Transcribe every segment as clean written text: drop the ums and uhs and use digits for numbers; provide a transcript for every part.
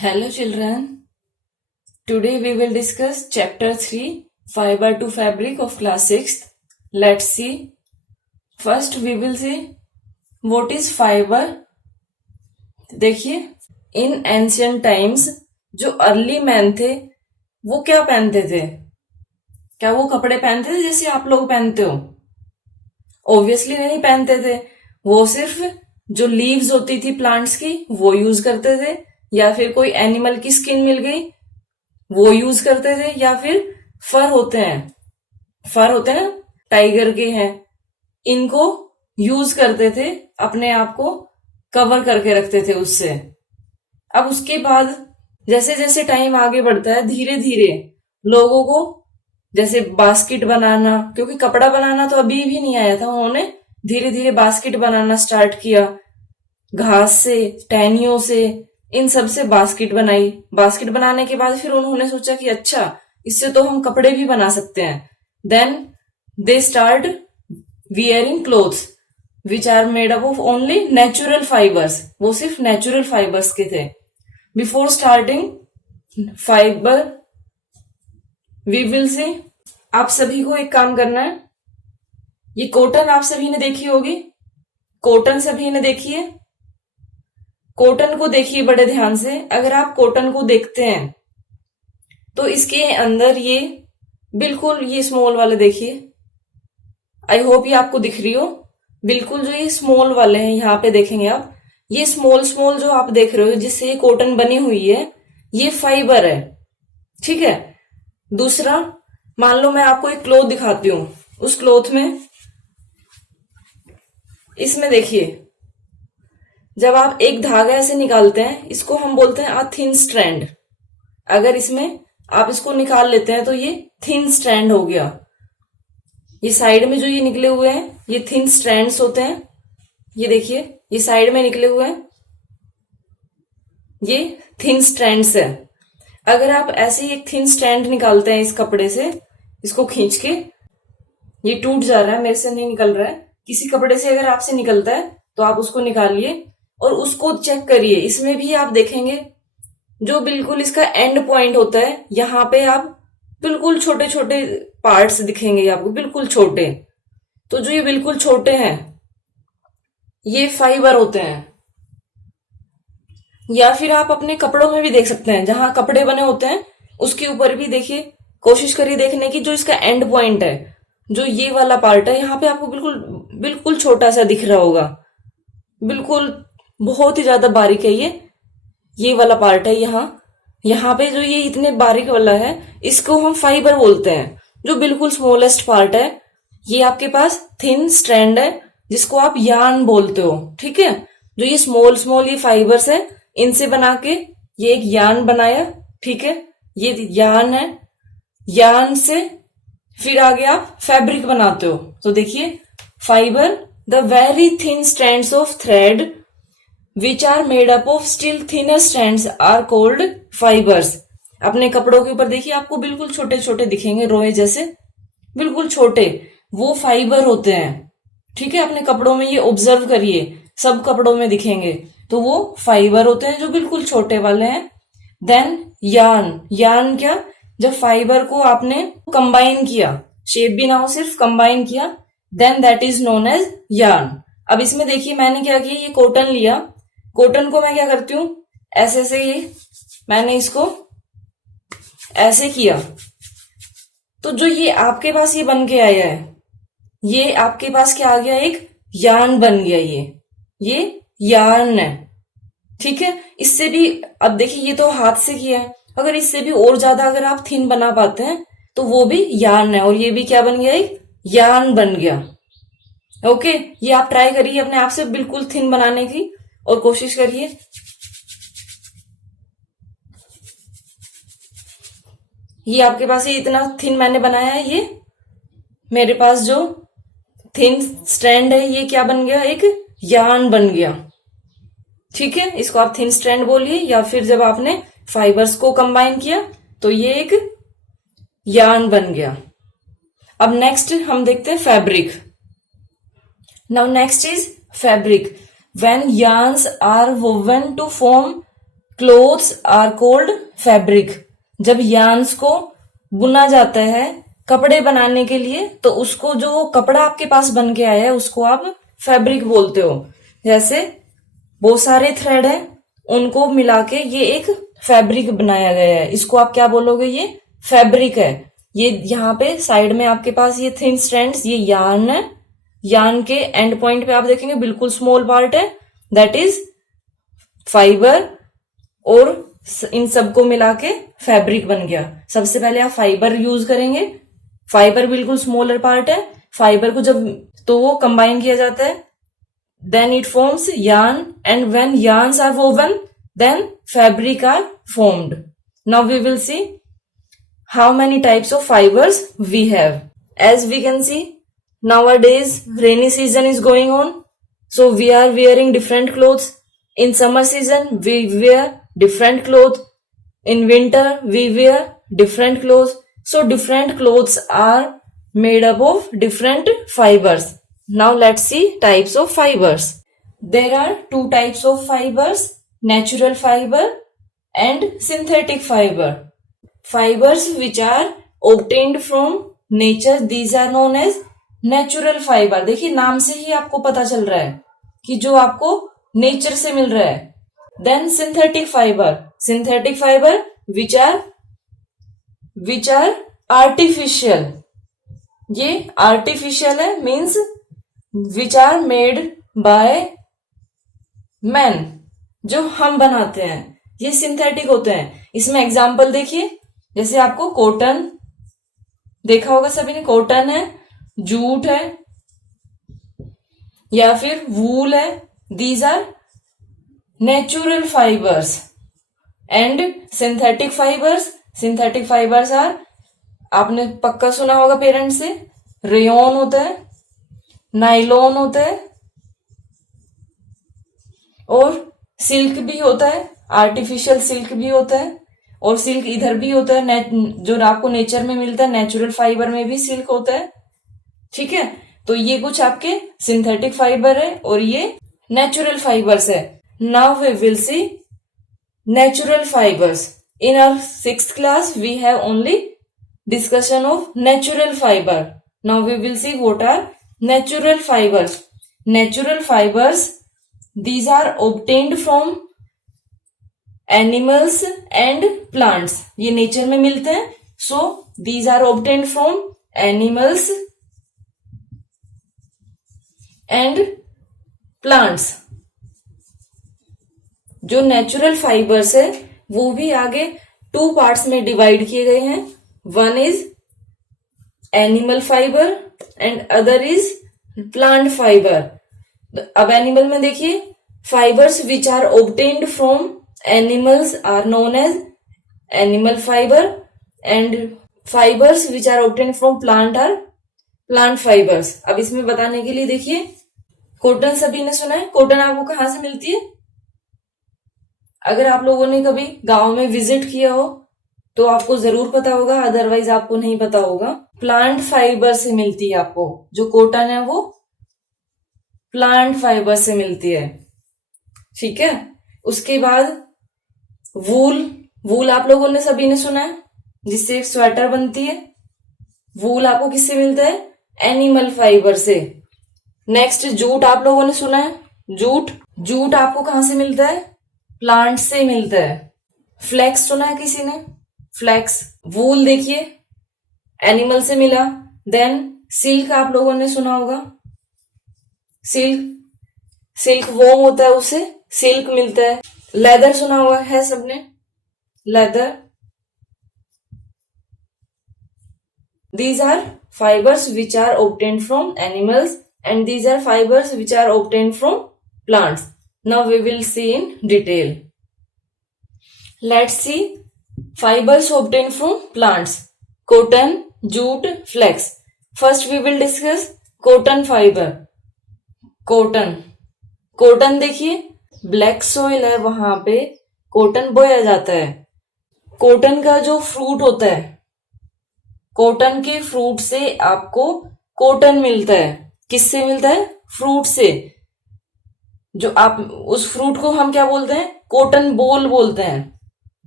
Hello children, today we will discuss chapter 3 Fiber to Fabric of class 6th. Let's see. First we will see what is fiber. देखिए in ancient times जो early man थे वो क्या पहनते थे? क्या वो कपड़े पहनते थे जैसे आप लोग पहनते हो? ऑब्वियसली नहीं पहनते थे। वो सिर्फ जो लीव्स होती थी प्लांट्स की वो यूज करते थे, या फिर कोई एनिमल की स्किन मिल गई वो यूज करते थे, या फिर फर होते हैं टाइगर के हैं, इनको यूज करते थे, अपने आप को कवर करके रखते थे उससे। अब उसके बाद जैसे जैसे टाइम आगे बढ़ता है धीरे धीरे लोगों को जैसे बास्केट बनाना, क्योंकि कपड़ा बनाना तो अभी भी नहीं आया था, उन्होंने धीरे धीरे बास्केट बनाना स्टार्ट किया। घास से, टहनियों से, इन सब से बास्केट बनाई। बास्केट बनाने के बाद फिर उन्होंने सोचा कि अच्छा इससे तो हम कपड़े भी बना सकते हैं। Then they start wearing clothes which are made up of only natural fibres. वो सिर्फ नेचुरल फाइबर्स के थे। Before starting fibre we will see, आप सभी को एक काम करना है। ये कॉटन आप सभी ने देखी होगी, कॉटन सभी ने देखी है। कॉटन को देखिए बड़े ध्यान से। अगर आप कॉटन को देखते हैं तो इसके अंदर ये बिल्कुल ये स्मॉल वाले देखिए, आई होप ये आपको दिख रही हो। बिल्कुल जो ये स्मॉल वाले हैं यहाँ पे देखेंगे आप, ये स्मॉल स्मॉल जो आप देख रहे हो जिससे ये कॉटन बनी हुई है, ये फाइबर है। ठीक है। दूसरा, मान लो मैं आपको एक क्लॉथ दिखाती हूं। उस क्लॉथ में इसमें देखिए, जब आप एक धागा ऐसे निकालते हैं इसको हम बोलते हैं अ थिन स्ट्रैंड। अगर इसमें आप इसको निकाल लेते हैं तो ये थिन स्ट्रैंड हो गया। ये साइड में जो ये निकले हुए हैं ये थिन स्ट्रैंड्स होते हैं। ये देखिए ये साइड में निकले हुए हैं, ये थिन स्ट्रैंड्स है। अगर आप ऐसे ही एक थिन स्ट्रैंड निकालते हैं इस कपड़े से, इसको खींच के, ये टूट जा रहा है, मेरे से नहीं निकल रहा है, किसी कपड़े से अगर आपसे निकलता है तो आप उसको निकालिए और उसको चेक करिए। इसमें भी आप देखेंगे जो बिल्कुल इसका एंड पॉइंट होता है, यहाँ पे आप बिल्कुल छोटे छोटे पार्ट्स दिखेंगे आपको, बिल्कुल छोटे। तो जो ये बिल्कुल छोटे हैं ये फाइबर होते हैं। या फिर आप अपने कपड़ों में भी देख सकते हैं, जहां कपड़े बने होते हैं उसके ऊपर भी देखिए, कोशिश करिए देखने की जो इसका एंड पॉइंट है, जो ये वाला पार्ट है, यहाँ पे आपको बिल्कुल बिल्कुल छोटा सा दिख रहा होगा, बिल्कुल बहुत ही ज्यादा बारीक है ये वाला पार्ट है। यहाँ पे जो ये इतने बारीक वाला है इसको हम फाइबर बोलते हैं। जो बिल्कुल स्मॉलेस्ट पार्ट है ये आपके पास थिन स्ट्रैंड है, जिसको आप यार्न बोलते हो। ठीक है। जो ये स्मॉल स्मॉल ये फाइबर्स है, इनसे बना के ये एक यार्न बनाया। ठीक है, ये यार्न है। यार्न से फिर आगे आप फैब्रिक बनाते हो। तो देखिए, fibre the very thin strands of thread which are made up of still thinner strands are called fibres. अपने कपड़ों के ऊपर देखिए आपको बिल्कुल छोटे छोटे दिखेंगे, रोए जैसे, बिल्कुल छोटे, वो फाइबर होते हैं। ठीक है, अपने कपड़ों में ये ऑब्जर्व करिए, सब कपड़ों में दिखेंगे, तो वो फाइबर होते हैं जो बिल्कुल छोटे वाले हैं। देन यार्न, यार्न क्या, जब फाइबर को आपने कंबाइन किया, शेप भी ना हो सिर्फ कंबाइन किया, then that is known as yarn. अब इसमें देखिए मैंने क्या किया, ये कॉटन लिया, कॉटन को मैं क्या करती हूं, ऐसे से ये मैंने इसको ऐसे किया, तो जो ये आपके पास ये बन के आया है, ये आपके पास क्या आ गया, एक यार्न बन गया। ये यार्न है। ठीक है। इससे भी, अब देखिए ये तो हाथ से किया है, अगर इससे भी और ज्यादा अगर आप थिन बना पाते हैं तो वो भी यार्न है, और ये भी क्या बन गया, एक यार्न बन गया। ओके, ये आप ट्राई करिए अपने आप से बिल्कुल थिन बनाने की और कोशिश करिए। ये आपके पास ये इतना थिन मैंने बनाया है, ये मेरे पास जो थिन स्ट्रैंड है ये क्या बन गया, एक यार्न बन गया। ठीक है, इसको आप थिन स्ट्रैंड बोलिए, या फिर जब आपने फाइबर्स को कंबाइन किया तो ये एक यार्न बन गया। अब नेक्स्ट हम देखते हैं fabric. Now next is fabric. When yarns are woven to form clothes are called fabric. जब यार्न्स को बुना जाता है कपड़े बनाने के लिए तो उसको जो कपड़ा आपके पास बन के आया है उसको आप फैब्रिक बोलते हो। जैसे बहुत सारे थ्रेड है उनको मिला के ये एक फैब्रिक बनाया गया है, इसको आप क्या बोलोगे? ये फैब्रिक है। ये यहाँ पे साइड में आपके पास ये थिन स्ट्रैंड्स, ये यार्न है। यार्न के एंड पॉइंट पे आप देखेंगे बिल्कुल स्मॉल पार्ट है, दैट इज फाइबर। और इन सबको मिला के फैब्रिक बन गया। सबसे पहले आप फाइबर यूज करेंगे, फाइबर बिल्कुल स्मॉलर पार्ट है। फाइबर को जब तो वो कंबाइन किया जाता है, then it forms yarn, and when yarns are woven then fabric are formed. Now we will see how many types of fibers we have. As we can see, nowadays rainy season is going on, so we are wearing different clothes. In summer season we wear different clothes, in winter we wear different clothes. So different clothes are made up of different fibers. Now let's see types of fibers. There are two types of fibers, natural fiber and synthetic fiber. Fibers which are obtained from nature, these are known as natural fiber. देखिए नाम से ही आपको पता चल रहा है कि जो आपको नेचर से मिल रहा है। Then synthetic fiber. Synthetic fiber which are artificial. ये artificial है, means which are made by men, जो हम बनाते हैं, ये सिंथेटिक होते हैं। इसमें एग्जाम्पल देखिए, जैसे आपको कॉटन देखा होगा सभी ने, कॉटन है, जूट है या फिर वूल है, these are natural fibres. And synthetic fibres are, आपने पक्का सुना होगा पेरेंट्स से, रेयन होता है, नाइलॉन होता है और सिल्क भी होता है, आर्टिफिशियल सिल्क भी होता है। और सिल्क इधर भी होता है, जो आपको नेचर में मिलता है, नेचुरल फाइबर में भी सिल्क होता है। ठीक है, तो ये कुछ आपके सिंथेटिक फाइबर है और ये नेचुरल फाइबर्स है। Now we will see natural fibres. In our 6th class we have only discussion of natural fiber. Now we will see what are natural fibers. Natural fibers, these are obtained from animals and plants. ये nature में मिलते हैं, so these are obtained from animals and plants. जो natural fibres है वो भी आगे 2 parts में डिवाइड किए गए हैं। One is animal fiber and other is plant fiber. अब एनिमल में देखिए, fibres which are obtained from animals are known as animal fiber and fibers which are obtained from plant are plant fibers. अब इसमें बताने के लिए देखिए, cotton सभी ने सुना है, कॉटन आपको कहाँ से मिलती है? अगर आप लोगों ने कभी गांव में विजिट किया हो तो आपको जरूर पता होगा, अदरवाइज आपको नहीं पता होगा। प्लांट फाइबर से मिलती है आपको, जो कॉटन है वो प्लांट फाइबर से मिलती है। ठीक है, उसके बाद वूल आप लोगों ने सभी ने सुना है, जिससे एक स्वेटर बनती है। वूल आपको किससे मिलता है? एनिमल फाइबर से। नेक्स्ट जूट आप लोगों ने सुना है, जूट आपको कहां से मिलता है? प्लांट से मिलता है। फ्लेक्स सुना है किसी ने? फ्लेक्स, वूल देखिए एनिमल से मिला। देन सिल्क आप लोगों ने सुना होगा, सिल्क वोम होता है, उससे सिल्क मिलता है। लेदर सुना हुआ है सबने, leather. These are fibers which are obtained from animals and these are fibers which are obtained from plants. Now we will see in detail. Let's see fibers obtained from plants. Cotton, jute, flax. First we will discuss cotton fiber. Cotton देखिए, black soil है वहां पे cotton बोया जाता है। Cotton का जो fruit होता है, कॉटन के फ्रूट से आपको कॉटन मिलता है। किससे मिलता है? फ्रूट से। जो आप उस फ्रूट को हम क्या बोलते हैं, कॉटन बोल बोलते हैं,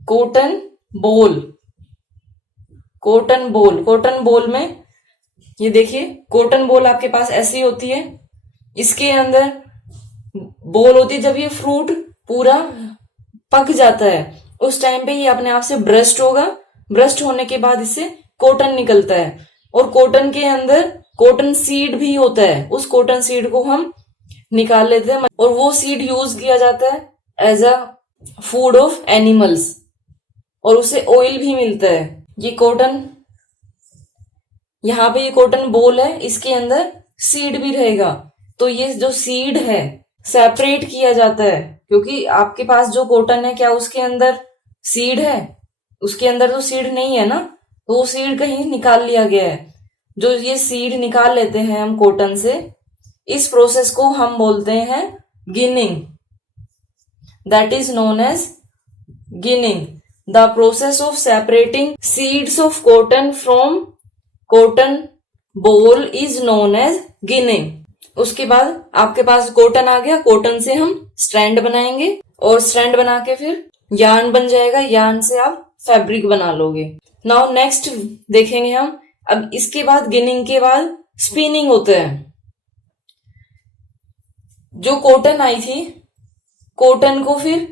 कॉटन बोल। कॉटन बोल, कॉटन बोल में ये देखिए कॉटन बोल आपके पास ऐसी होती है, इसके अंदर बोल होती है। जब ये फ्रूट पूरा पक जाता है उस टाइम पे ये अपने आप से ब्रस्ट होगा, ब्रस्ट होने के बाद इससे कॉटन निकलता है, और कॉटन के अंदर कॉटन सीड भी होता है, उस कॉटन सीड को हम निकाल लेते हैं, और वो सीड यूज किया जाता है as a food of animals, और उससे ऑयल भी मिलता है। ये कॉटन, यहाँ पे ये कॉटन बोल है, इसके अंदर सीड भी रहेगा, तो ये जो सीड है सेपरेट किया जाता है, क्योंकि आपके पास जो कॉटन है क्या उसके अंदर सीड है, उसके अंदर तो सीड नहीं है ना, तो वो सीड कहीं निकाल लिया गया है। जो ये सीड निकाल लेते हैं हम कॉटन से, इस प्रोसेस को हम बोलते हैं ginning, that is known as ginning. The process of separating seeds of cotton from cotton boll is known as ginning. उसके बाद आपके पास कॉटन आ गया, कॉटन से हम स्ट्रैंड बनाएंगे, और स्ट्रैंड बना के फिर यार्न बन जाएगा, यार्न से आप फैब्रिक बना लोगे। नाउ नेक्स्ट देखेंगे हम, अब इसके बाद गिनिंग के बाद स्पिनिंग होता है। जो कॉटन आई थी, कॉटन को फिर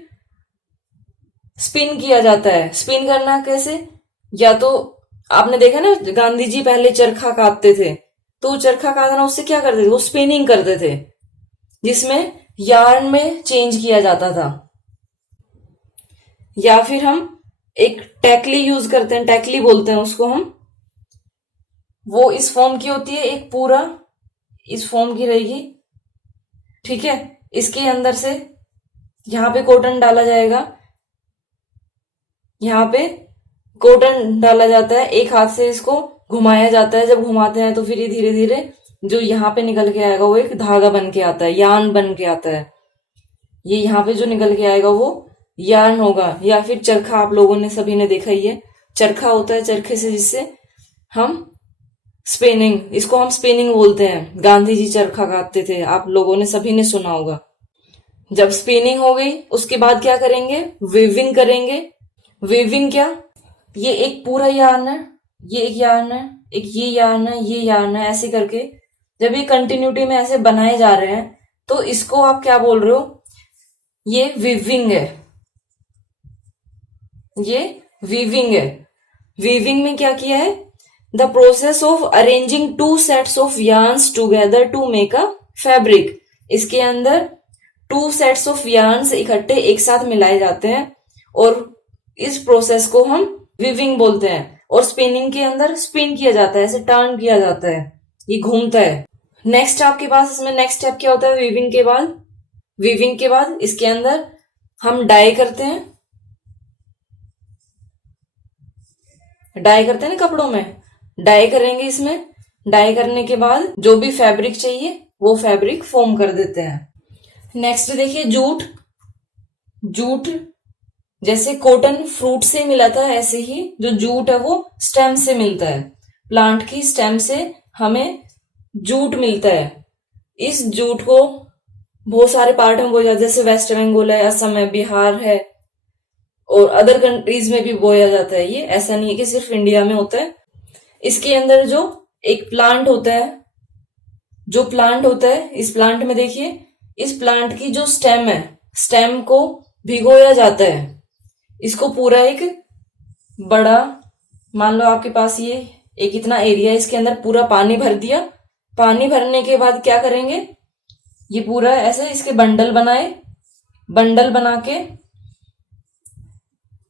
स्पिन किया जाता है। स्पिन करना कैसे, या तो आपने देखा ना गांधी जी पहले चरखा काटते थे, तो चरखा काटना उससे क्या करते थे, वो स्पिनिंग करते थे, जिसमें यार्न में चेंज किया जाता था। या फिर हम एक टैकली यूज करते हैं, टैकली बोलते हैं उसको हम, वो इस फॉर्म की होती है, एक पूरा इस फॉर्म की रहेगी, ठीक है। इसके अंदर से यहां पे कॉटन डाला जाएगा, यहां पे कॉटन डाला जाता है, एक हाथ से इसको घुमाया जाता है, जब घुमाते हैं तो फिर ये धीरे धीरे जो यहाँ पे निकल के आएगा वो एक धागा बन के आता है, यार्न बन के आता है। ये यहाँ पे जो निकल के आएगा वो यार्न होगा, या फिर चरखा, आप लोगों ने सभी ने देखा ही है, चरखा होता है, चरखे से जिससे हम स्पिनिंग, इसको हम स्पिनिंग बोलते हैं। गांधी जी चरखा काटते थे, आप लोगों ने सभी ने सुना होगा। जब स्पिनिंग हो गई उसके बाद क्या करेंगे, वीविंग करेंगे। वीविंग क्या, ये एक पूरा यार्न है, ये एक यार्न है, एक ये यार्न है, ये यार्न है, ऐसे करके जब ये कंटिन्यूटी में ऐसे बनाए जा रहे हैं तो इसको आप क्या बोल रहे हो, ये वीविंग है, ये वीविंग है। वीविंग में क्या किया है, the process of arranging two sets of yarns together to make a fabric. इसके अंदर टू सेट्स ऑफ यार्न्स इकट्ठे एक साथ मिलाए जाते हैं, और इस प्रोसेस को हम वीविंग बोलते हैं। और स्पिनिंग के अंदर स्पिन किया जाता है, ऐसे टर्न किया जाता है, ये घूमता है। नेक्स्ट आपके पास इसमें नेक्स्ट स्टेप क्या होता है वीविंग के बाद, वीविंग के बाद इसके अंदर हम डाई करते हैं, डाई करते हैं ना कपड़ों में, डाई करेंगे इसमें। डाई करने के बाद जो भी फैब्रिक चाहिए वो फैब्रिक फॉर्म कर देते हैं। नेक्स्ट देखिए जूट। जूट जैसे कॉटन फ्रूट से मिला था, ऐसे ही जो जूट है वो स्टेम से मिलता है, प्लांट की स्टेम से हमें जूट मिलता है। इस जूट को बहुत सारे पार्ट में बोया जाता है, जैसे वेस्ट बंगाल है, असम है, बिहार है, और अदर कंट्रीज में भी बोया जाता है। ये ऐसा नहीं है कि सिर्फ इंडिया में होता है। इसके अंदर जो एक प्लांट होता है, जो प्लांट होता है, इस प्लांट में देखिए, इस प्लांट की जो स्टेम है, स्टेम को भिगोया जाता है। इसको पूरा एक बड़ा, मान लो आपके पास ये एक इतना एरिया, इसके अंदर पूरा पानी भर दिया। पानी भरने के बाद क्या करेंगे, ये पूरा ऐसे इसके बंडल बनाए, बंडल बना के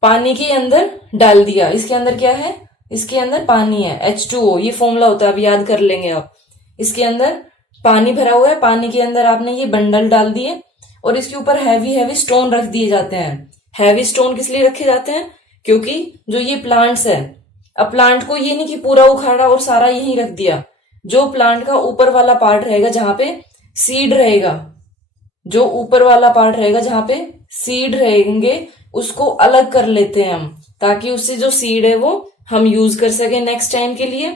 पानी के अंदर डाल दिया। इसके अंदर क्या है, इसके अंदर पानी है, H2O, ये फॉर्मूला होता है, अब याद कर लेंगे आप। इसके अंदर पानी भरा हुआ है, पानी के अंदर आपने ये बंडल डाल दिए, और इसके ऊपर हैवी हैवी स्टोन रख दिए जाते हैं। हैवी स्टोन किस लिए रखे जाते हैं, क्योंकि जो ये प्लांट्स है, अब प्लांट को ये नहीं कि पूरा उखाड़ा और सारा यहीं रख दिया। जो प्लांट का ऊपर वाला पार्ट रहेगा जहां पे सीड रहेगा, जो ऊपर वाला पार्ट रहेगा जहां पे सीड रहेंगे, उसको अलग कर लेते हैं हम, ताकि उससे जो सीड है वो हम यूज कर सके नेक्स्ट टाइम के लिए।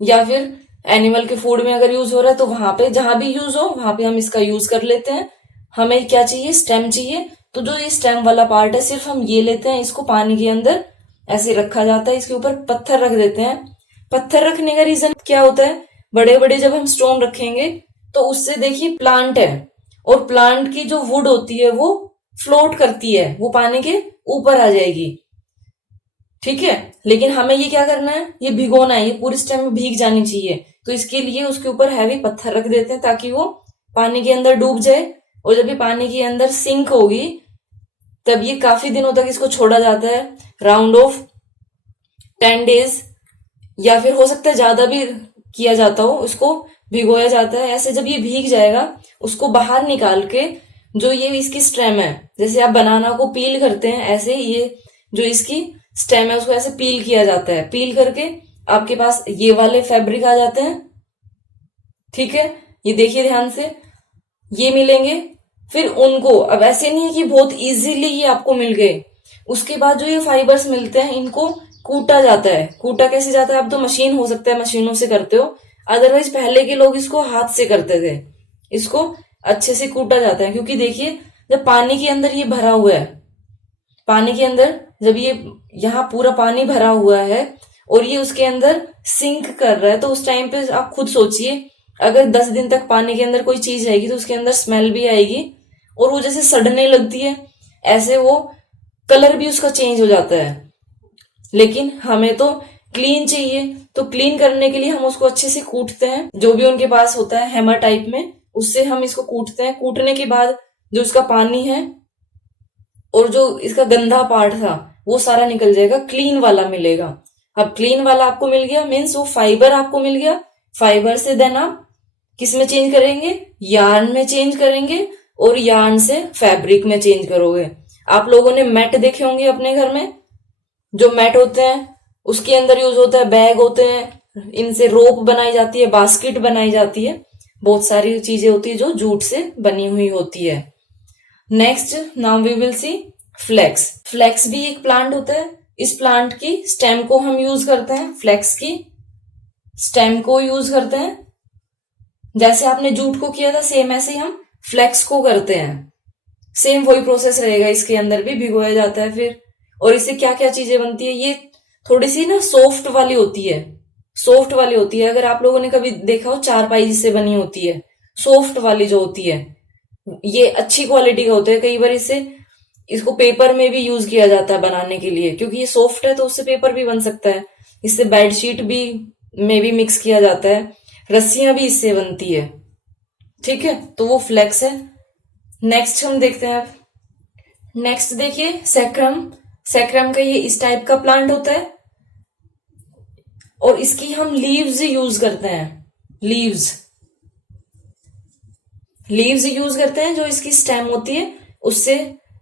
या फिर एनिमल के फूड में अगर यूज हो रहा है तो वहां पे जहां भी यूज हो वहां पे हम इसका यूज कर लेते हैं। हमें क्या चाहिए, स्टेम चाहिए। तो जो ये स्टेम वाला पार्ट है सिर्फ हम ये लेते हैं, इसको पानी के अंदर ऐसे रखा जाता है, इसके ऊपर पत्थर रख देते हैं। पत्थर रखने का रीजन क्या होता है, बड़े बड़े जब हम स्टोन रखेंगे तो उससे देखिए प्लांट है, और प्लांट की जो वुड होती है वो फ्लोट करती है, वो पानी के ऊपर आ जाएगी। ठीक है, लेकिन हमें ये क्या करना है, ये भिगोना है, ये पूरी स्टेम में भीग जानी चाहिए। तो इसके लिए उसके ऊपर हैवी पत्थर रख देते हैं ताकि वो पानी के अंदर डूब जाए, और जब ये पानी के अंदर सिंक होगी तब ये काफी दिनों तक इसको छोड़ा जाता है, राउंड ऑफ 10 डेज, या फिर हो सकता है ज्यादा भी किया जाता हो, उसको भिगोया जाता है। ऐसे जब ये भीग जाएगा उसको बाहर निकाल के जो ये इसकी स्टेम है, जैसे आप बनाना को पील करते हैं ऐसे ये जो इसकी स्टेम है उसको ऐसे पील किया जाता है। पील करके आपके पास ये वाले फैब्रिक आ जाते हैं। ठीक है, ये देखिए ध्यान से, ये मिलेंगे। फिर उनको अब ऐसे नहीं है कि बहुत इजीली ये आपको मिल गए, उसके बाद जो ये फाइबर्स मिलते हैं इनको कूटा जाता है। कूटा कैसे जाता है, अब तो मशीन हो सकता है, मशीनों से करते हो, अदरवाइज पहले के लोग इसको हाथ से करते थे। इसको अच्छे से कूटा जाता है, क्योंकि देखिए जब पानी के अंदर ये भरा हुआ है, पानी के अंदर जब ये यहाँ पूरा पानी भरा हुआ है और ये उसके अंदर सिंक कर रहा है, तो उस टाइम पे आप खुद सोचिए, अगर 10 दिन तक पानी के अंदर कोई चीज रहेगी तो उसके अंदर स्मेल भी आएगी और वो जैसे सड़ने लगती है, ऐसे वो कलर भी उसका चेंज हो जाता है। लेकिन हमें तो क्लीन चाहिए, तो क्लीन करने के लिए हम उसको अच्छे से कूटते हैं, जो भी उनके पास होता है हैमर टाइप में, उससे हम इसको कूटते हैं। कूटने के बाद जो इसका पानी है और जो इसका गंदा पार्ट था वो सारा निकल जाएगा, क्लीन वाला मिलेगा। अब क्लीन वाला आपको मिल गया, मीन्स वो फाइबर आपको मिल गया। फाइबर से देन आप किस में चेंज करेंगे, यार्न में चेंज करेंगे, और यार्न से फैब्रिक में चेंज करोगे। आप लोगों ने मैट देखे होंगे अपने घर में, जो मैट होते हैं उसके अंदर यूज होता है, बैग होते हैं, इनसे रोप बनाई जाती है, बास्केट बनाई जाती है, बहुत सारी चीजें होती है जो जूट से बनी हुई होती है। Next now we will see flax. Flax भी एक प्लांट होता है। इस प्लांट की स्टेम को हम यूज करते हैं, फ्लेक्स की स्टेम को यूज करते हैं। जैसे आपने जूट को किया था सेम ऐसे ही हम फ्लेक्स को करते हैं। सेम वही प्रोसेस रहेगा, इसके अंदर भी भिगोया जाता है फिर। और इससे क्या क्या चीजें बनती है, ये थोड़ी सी ना सॉफ्ट वाली होती है, सॉफ्ट वाली होती है। अगर आप लोगों ने कभी देखा हो चारपाई जिससे बनी होती है, सॉफ्ट वाली जो होती है, ये अच्छी क्वालिटी का होता है। कई बार इसको पेपर में भी यूज किया जाता है बनाने के लिए, क्योंकि ये सॉफ्ट है तो उससे पेपर भी बन सकता है। इससे बेडशीट भी में भी मिक्स किया जाता है, रस्सियां भी इससे बनती है। ठीक है, तो वो फ्लेक्स है। नेक्स्ट हम देखते हैं, नेक्स्ट देखिए सैक्रम। सैक्रम का ये इस टाइप का प्लांट होता है और इसकी हम लीव्स यूज करते हैं। लीव्स यूज करते हैं, जो इसकी स्टेम होती है उससे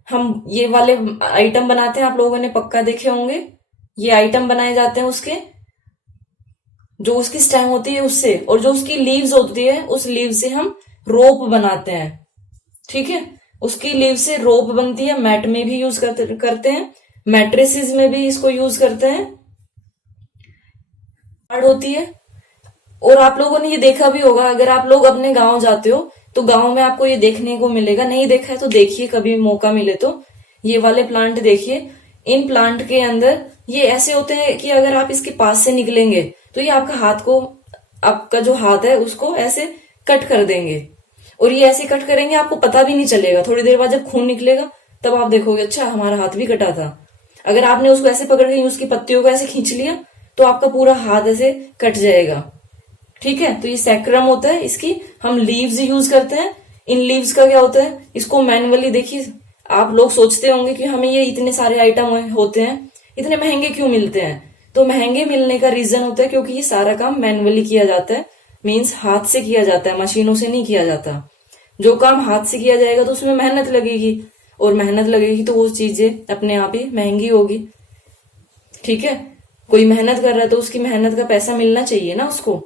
हम ये वाले आइटम बनाते हैं। आप लोगों ने पक्का देखे होंगे, ये आइटम बनाए जाते हैं उसके, जो उसकी स्टेम होती है उससे, और जो उसकी लीव्स होती है उस लीव से हम रोप बनाते हैं। ठीक है, उसकी लीव से रोप बनती है, मैट में भी यूज करते हैं, मैट्रेसेस में भी इसको यूज करते हैं, हार्ड होती है। और आप लोगों ने ये देखा भी होगा, अगर आप लोग अपने गांव जाते हो तो गांव में आपको ये देखने को मिलेगा, नहीं देखा है तो देखिए कभी मौका मिले तो। ये वाले प्लांट देखिए, इन प्लांट के अंदर ये ऐसे होते हैं कि अगर आप इसके पास से निकलेंगे तो ये आपका हाथ को, आपका जो हाथ है उसको ऐसे कट कर देंगे, और ये ऐसे कट करेंगे आपको पता भी नहीं चलेगा। थोड़ी देर बाद जब खून निकलेगा तब आप देखोगे अच्छा हमारा हाथ भी कटा था। अगर आपने उसको ऐसे पकड़ के उसकी पत्तियों को ऐसे खींच लिया तो आपका पूरा हाथ ऐसे कट जाएगा। ठीक है, तो ये सैक्रम होता है, इसकी हम लीव्स यूज करते हैं। इन लीव्स का क्या होता है, इसको मैनुअली देखिए, आप लोग सोचते होंगे कि हमें ये इतने सारे आइटम होते हैं, इतने महंगे क्यों मिलते हैं। तो महंगे मिलने का रीजन होता है क्योंकि ये सारा काम मैनुअली किया जाता है, मीन्स हाथ से किया जाता है, मशीनों से नहीं किया जाता। जो काम हाथ से किया जाएगा तो उसमें मेहनत लगेगी, और मेहनत लगेगी तो वो चीजें अपने आप ही महंगी होगी। ठीक है, कोई मेहनत कर रहा है तो उसकी मेहनत का पैसा मिलना चाहिए ना उसको।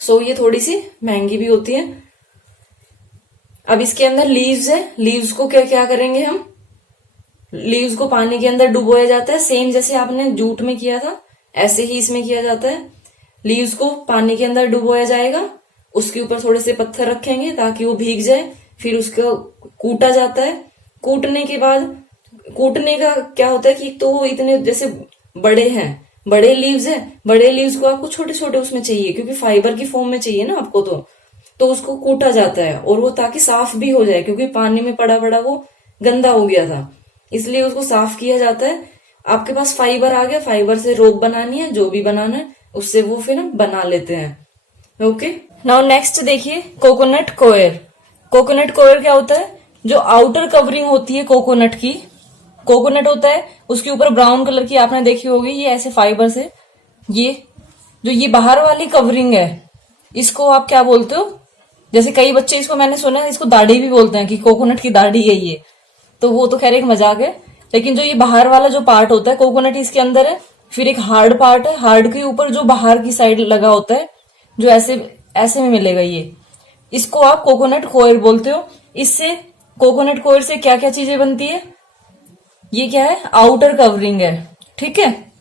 सो ये थोड़ी सी महंगी भी होती है। अब इसके अंदर लीव्स है, लीव्स को क्या क्या करेंगे हम, लीव्स को पानी के अंदर डुबोया जाता है, सेम जैसे आपने जूट में किया था ऐसे ही इसमें किया जाता है। लीव्स को पानी के अंदर डुबोया जाएगा, उसके ऊपर थोड़े से पत्थर रखेंगे ताकि वो भीग जाए, फिर उसको कूटा जाता है। कूटने के बाद, कूटने का क्या होता है कि तो वो इतने जैसे बड़े हैं, बड़े लीव्स है, बड़े लीव्स को आपको छोटे छोटे उसमें चाहिए क्योंकि फाइबर की फॉर्म में चाहिए ना आपको, तो उसको कूटा जाता है और वो ताकि साफ भी हो जाए क्योंकि पानी में पड़ा पड़ा वो गंदा हो गया था, इसलिए उसको साफ किया जाता है। आपके पास फाइबर आ गया, फाइबर से रोप बनानी है, जो भी बनाना है उससे वो फिर हम बना लेते हैं। ओके, नाउ नेक्स्ट देखिए कोकोनट कोयर। कोकोनट कोयर क्या होता है? जो आउटर कवरिंग होती है कोकोनट की, कोकोनट होता है उसके ऊपर ब्राउन कलर की आपने देखी होगी, ये ऐसे फाइबर से, ये जो ये बाहर वाली कवरिंग है इसको आप क्या बोलते हो? जैसे कई बच्चे इसको, मैंने सुना है इसको दाढ़ी भी बोलते हैं कि कोकोनट की दाढ़ी है ये, तो वो तो खैर एक मजाक है। लेकिन जो ये बाहर वाला जो पार्ट होता है कोकोनट इसके अंदर है, फिर एक हार्ड पार्ट है, हार्ड के ऊपर जो बाहर की साइड लगा होता है जो ऐसे ऐसे में मिलेगा, ये इसको आप कोकोनट कोयर बोलते हो। इससे कोकोनट कोयर से क्या क्या चीजें बनती है? ये क्या है? आउटर कवरिंग है, ठीक है,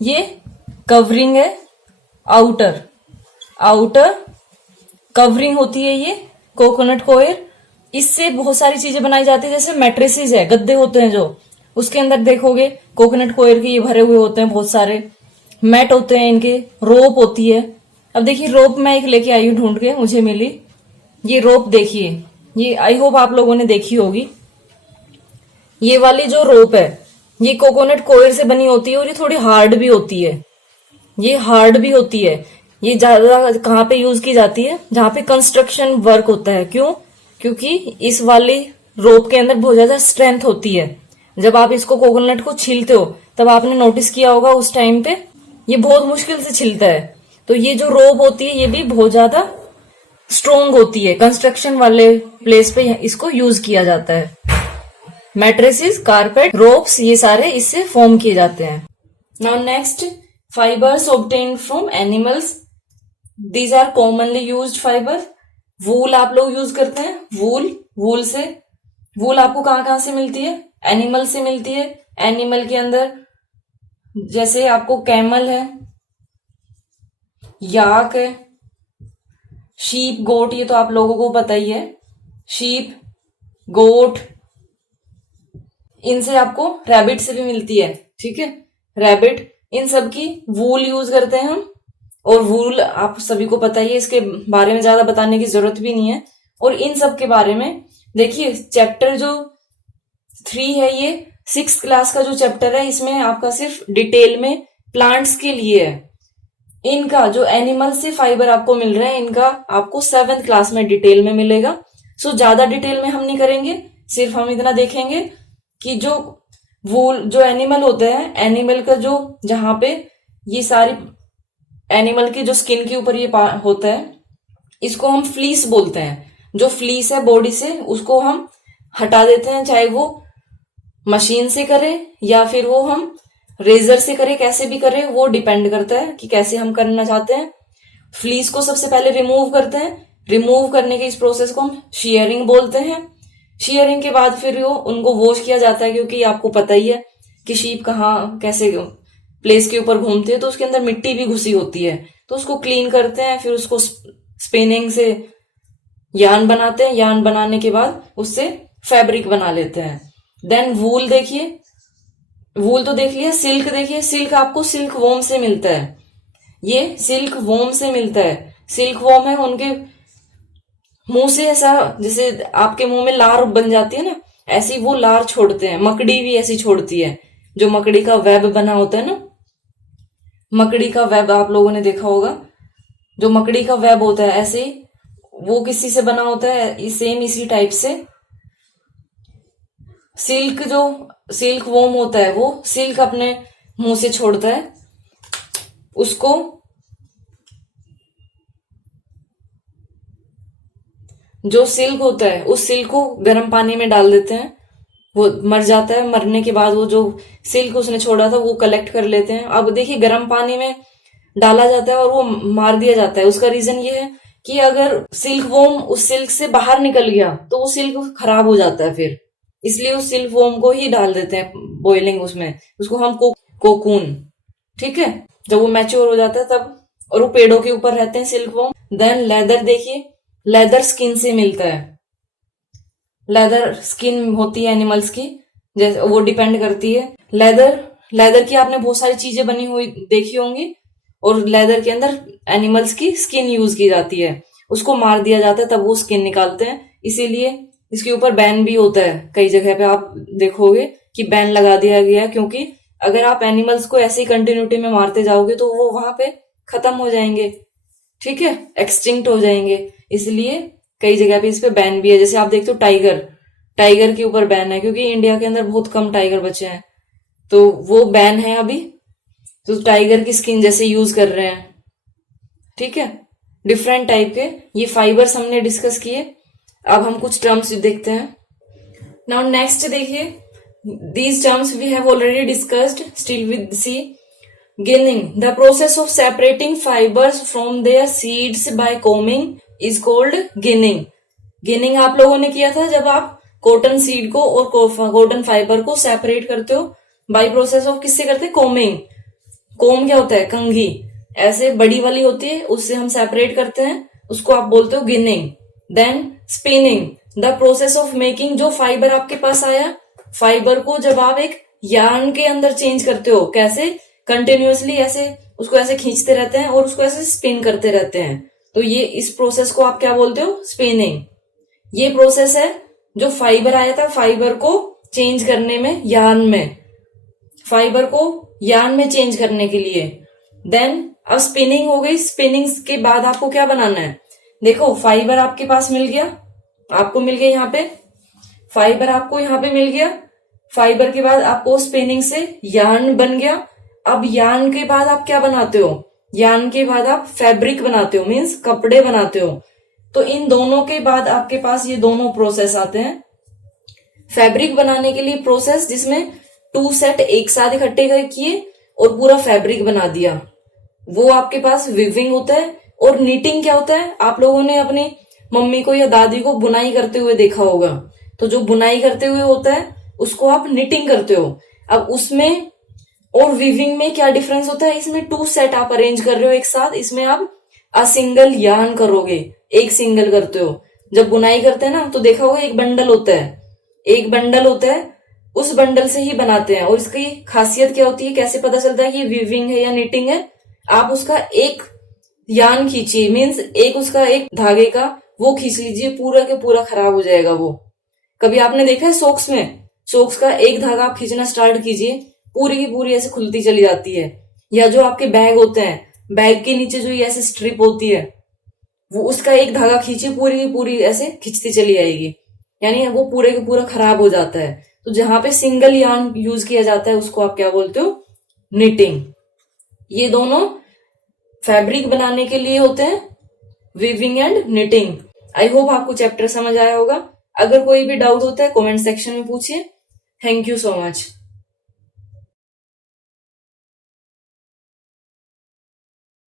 ये कवरिंग है, आउटर आउटर कवरिंग होती है ये कोकोनट कोयर। इससे बहुत सारी चीजें बनाई जाती है, जैसे मैट्रेसेस है, गद्दे होते हैं जो, उसके अंदर देखोगे कोकोनट कोयर के ये भरे हुए होते हैं बहुत सारे, मैट होते हैं इनके, रोप होती है। अब देखिए रोप मैं एक लेके आई हूँ ढूंढ के, मुझे मिली ये रोप, देखिए ये आई होप आप लोगों ने देखी होगी। ये वाली जो रोप है ये कोकोनट कोयर से बनी होती है और ये थोड़ी हार्ड भी होती है, ये हार्ड भी होती है। ये ज्यादा कहाँ पे यूज की जाती है? जहाँ पे कंस्ट्रक्शन वर्क होता है। क्यों? क्योंकि इस वाली रोप के अंदर बहुत ज्यादा स्ट्रेंथ होती है। जब आप इसको कोकोनट को छीलते हो तब आपने नोटिस किया होगा उस टाइम पे ये बहुत मुश्किल से छिलता है, तो ये जो रोप होती है ये भी बहुत ज्यादा स्ट्रोंग होती है। कंस्ट्रक्शन वाले प्लेस पे इसको यूज किया जाता है। मैट्रेसेस, कारपेट, रोप्स, ये सारे इससे फॉर्म किए जाते हैं। Now next, fibers obtained from animals, these are commonly used fiber. Wool आप लोग यूज करते हैं, वूल से, वूल आपको कहाँ कहाँ से मिलती है? एनिमल से मिलती है। एनिमल के अंदर जैसे आपको कैमल है, याक है, शीप, गोट, ये तो आप लोगों को पता ही है, शीप, गोट, इनसे आपको रैबिट से भी मिलती है, ठीक है, रैबिट, इन सब की वूल यूज करते हैं हम। और वूल आप सभी को पता ही है, इसके बारे में ज्यादा बताने की जरूरत भी नहीं है। और इन सब के बारे में देखिए चैप्टर जो 3 है, ये 6th क्लास का जो चैप्टर है, इसमें आपका सिर्फ डिटेल में प्लांट्स के लिए है। इनका जो एनिमल से फाइबर आपको मिल रहा है, इनका आपको 7th क्लास में डिटेल में मिलेगा। सो ज्यादा डिटेल में हम नहीं करेंगे, सिर्फ हम इतना देखेंगे कि जो वूल, जो एनिमल होता है, एनिमल का जो जहां पे ये सारी एनिमल की जो स्किन के ऊपर ये होता है, इसको हम फ्लीस बोलते हैं। जो फ्लीस है बॉडी से, उसको हम हटा देते हैं, चाहे वो मशीन से करे या फिर वो हम रेजर से करे, कैसे भी करे, वो डिपेंड करता है कि कैसे हम करना चाहते हैं। फ्लीस को सबसे पहले रिमूव करते हैं। रिमूव करने के इस प्रोसेस को हम शेयरिंग बोलते हैं। शेयरिंग के बाद फिर वो उनको वॉश किया जाता है, क्योंकि आपको पता ही है कि शीप कहाँ कैसे प्लेस के ऊपर घूमती है, तो उसके अंदर मिट्टी भी घुसी होती है, तो उसको क्लीन करते हैं, फिर उसको स्पिनिंग से यार्न बनाते हैं। यार्न बनाने के बाद उससे फैब्रिक बना लेते हैं। देन वूल देखिए, वूल तो देख लिया। सिल्क देखिए, सिल्क आपको सिल्क वॉर्म से मिलता है, ये सिल्क वॉर्म से मिलता है। सिल्क वॉर्म है, उनके मुंह से ऐसा, जैसे आपके मुंह में लार बन जाती है ना, ऐसी वो लार छोड़ते हैं। मकड़ी भी ऐसी छोड़ती है, जो मकड़ी का वेब बना होता है ना, मकड़ी का वेब आप लोगों ने देखा होगा, जो मकड़ी का वेब होता है ऐसे वो किसी से बना होता है, सेम इसी टाइप से सिल्क, जो सिल्क वॉर्म होता है वो सिल्क अपने मुंह से छोड़ता है। उसको जो सिल्क होता है उस सिल्क को गर्म पानी में डाल देते हैं, वो मर जाता है। मरने के बाद वो जो सिल्क उसने छोड़ा था वो कलेक्ट कर लेते हैं। अब देखिए गर्म पानी में डाला जाता है और वो मार दिया जाता है। उसका रीजन ये है कि अगर सिल्क वॉर्म उस सिल्क से बाहर निकल गया तो वो सिल्क खराब हो जाता है, फिर इसलिए उस सिल्क वॉर्म को ही डाल देते हैं बॉइलिंग उसमें, उसको हम कोकून, ठीक है। जब वो मैच्योर हो जाता है तब और वो पेड़ों के ऊपर रहते हैं सिल्कवॉर्म। देन लेदर, देखिए लेदर स्किन से मिलता है। लेदर स्किन होती है एनिमल्स की, जैसे वो डिपेंड करती है। लेदर की आपने बहुत सारी चीजें बनी हुई देखी होंगी, और लेदर के अंदर एनिमल्स की स्किन यूज की जाती है। उसको मार दिया जाता है तब वो स्किन निकालते हैं, इसीलिए इसके ऊपर बैन भी होता है। कई जगह पे आप देखोगे कि बैन लगा दिया गया है, क्योंकि अगर आप एनिमल्स को ऐसी कंटिन्यूटी में मारते जाओगे तो वो वहां पे खत्म हो जाएंगे, ठीक है, एक्सटिंक्ट हो जाएंगे। इसलिए कई जगह पे इस पे बैन भी है। जैसे आप देखते हो टाइगर के ऊपर बैन है, क्योंकि इंडिया के अंदर बहुत कम टाइगर बचे हैं, तो वो बैन है अभी। तो टाइगर की स्किन जैसे यूज कर रहे हैं, ठीक है। डिफरेंट टाइप के ये फाइबर्स हमने डिस्कस किए। अब हम कुछ टर्म्स देखते हैं। नाउ नेक्स्ट देखिए, these terms we have already discussed, still with see. Ginning, the process of separating fibres from their seeds by combing is called ginning. Ginning आप लोगों ने किया था जब आप कॉटन सीड को और कॉटन फाइबर को सेपरेट करते हो बाय प्रोसेस ऑफ, किससे करते हैं, कोमिंग। कोम क्या होता है, कंघी, ऐसे बड़ी वाली होती है, उससे हम सेपरेट करते हैं, उसको आप बोलते हो ginning. Then spinning, the process of making, जो फाइबर आपके पास आया, फाइबर को जब आप एक यार्न के अंदर चेंज करते हो, कैसे, कंटिन्यूअसली ऐसे उसको ऐसे खींचते रहते हैं और उसको ऐसे स्पिन करते रहते हैं, तो ये इस प्रोसेस को आप क्या बोलते हो, स्पिनिंग। ये प्रोसेस है जो फाइबर आया था, फाइबर को चेंज करने में, यार्न में, फाइबर को यार्न में चेंज करने के लिए। देन अब स्पिनिंग हो गई। स्पिनिंग के बाद आपको क्या बनाना है, देखो फाइबर आपके पास मिल गया, आपको मिल गया यहाँ पे फाइबर, आपको यहाँ पे मिल गया। फाइबर के बाद आपको स्पिनिंग से यार्न बन गया। अब यार्न के बाद आप क्या बनाते हो, यार्न के बाद आप फैब्रिक बनाते हो, मीन्स कपड़े बनाते हो। तो इन दोनों के बाद आपके पास ये दोनों प्रोसेस आते हैं। फैब्रिक बनाने के लिए प्रोसेस जिसमें 2 सेट एक साथ इकट्ठे किए और पूरा फैब्रिक बना दिया, वो आपके पास वीविंग होता है। और नीटिंग क्या होता है, आप लोगों ने अपनी मम्मी को या दादी को बुनाई करते हुए देखा होगा, तो जो बुनाई करते हुए होता है उसको आप निटिंग करते हो। अब उसमें और वीविंग में क्या डिफरेंस होता है, इसमें 2 सेट आप अरेंज कर रहे हो एक साथ, इसमें आप अ सिंगल यार्न करोगे, एक सिंगल करते हो। जब बुनाई करते हैं ना तो देखा होगा एक बंडल होता है, एक बंडल होता है, उस बंडल से ही बनाते हैं। और इसकी खासियत क्या होती है, कैसे पता चलता है कि वीविंग है या निटिंग है, आप उसका एक यार्न खींचिए, मीन्स एक उसका एक धागे का वो खींच लीजिए, पूरा के पूरा खराब हो जाएगा वो। कभी आपने देखा है सोक्स में, सोक्स का एक धागा आप खींचना स्टार्ट कीजिए, पूरी की पूरी ऐसे खुलती चली जाती है। या जो आपके बैग होते हैं, बैग के नीचे जो ये ऐसे स्ट्रिप होती है, वो उसका एक धागा खींचिए, पूरी की पूरी ऐसे खिंचती चली आएगी, यानी वो पूरे के पूरा खराब हो जाता है। तो जहां पे सिंगल यार्न यूज किया जाता है उसको आप क्या बोलते हो, निटिंग। ये दोनों फैब्रिक बनाने के लिए होते हैं, weaving and knitting. I hope आपको चैप्टर समझ आया होगा। अगर कोई भी डाउट होता है कमेंट सेक्शन में पूछिए। Thank you so much.